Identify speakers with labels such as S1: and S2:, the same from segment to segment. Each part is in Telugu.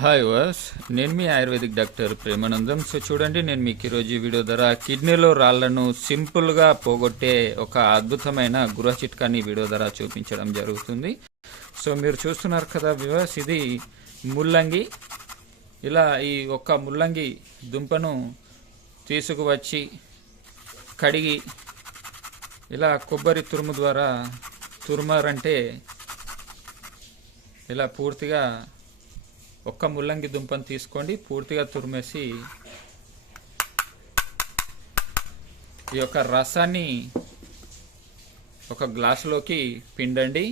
S1: హాయ్ వాస్ నేను మీ ఆయుర్వేదిక్ డాక్టర్ ప్రేమానందం. సో చూడండి నేను మీకు ఈరోజు ఈ వీడియో ద్వారా కిడ్నీలో రాళ్ళను సింపుల్గా పోగొట్టే ఒక అద్భుతమైన గృహ చిట్కాని వీడియో ద్వారా చూపించడం జరుగుతుంది. సో మీరు చూస్తున్నారు కదా వివాస్ ఇది ముల్లంగి. ఇలా ఈ ఒక్క ముల్లంగి దుంపను తీసుకువచ్చి కడిగి ఇలా కొబ్బరి తురుము ద్వారా తురుమారంటే ఇలా పూర్తిగా ఒక్క ముల్లంగి దుంపను తీసుకోండి పూర్తిగా తురిమేసి ఈ యొక్క రసాన్ని ఒక గ్లాసులోకి పిండండి.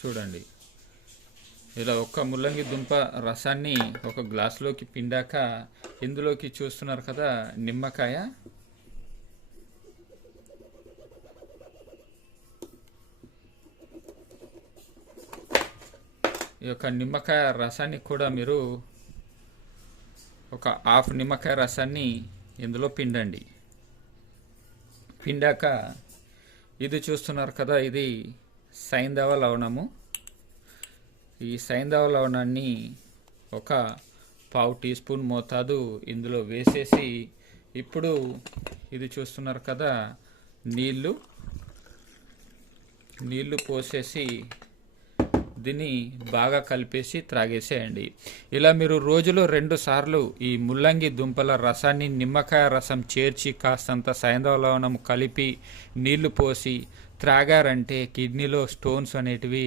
S1: చూడండి. ఇలా ఒక్క ముల్లంగి దుంప రసాన్ని ఒక గ్లాసులోకి పిండాక ఇందులోకి చూస్తున్నారు కదా నిమ్మకాయ. ఈ యొక్క నిమ్మకాయ రసాన్ని కూడా మీరు ఒక హాఫ్ నిమ్మకాయ రసాన్ని ఇందులో పిండండి. పిండాక ఇది చూస్తున్నారు కదా ఇది సైంధవ లవణము. ఈ సైంధవ లవణాన్ని ఒక పావు టీ స్పూన్ మోతాదు ఇందులో వేసేసి ఇప్పుడు ఇది చూస్తున్నారు కదా నీళ్ళు. నీళ్ళు పోసేసి దీన్ని బాగా కలిపేసి త్రాగేసేయండి. ఇలా మీరు రోజులో రెండు సార్లు ఈ ముల్లంగి దుంపల రసాన్ని నిమ్మకాయ రసం చేర్చి కాస్తంత సైంధవ లవణం కలిపి నీళ్ళు పోసి త్రాగారంటే కిడ్నీలో స్టోన్స్ అనేటివి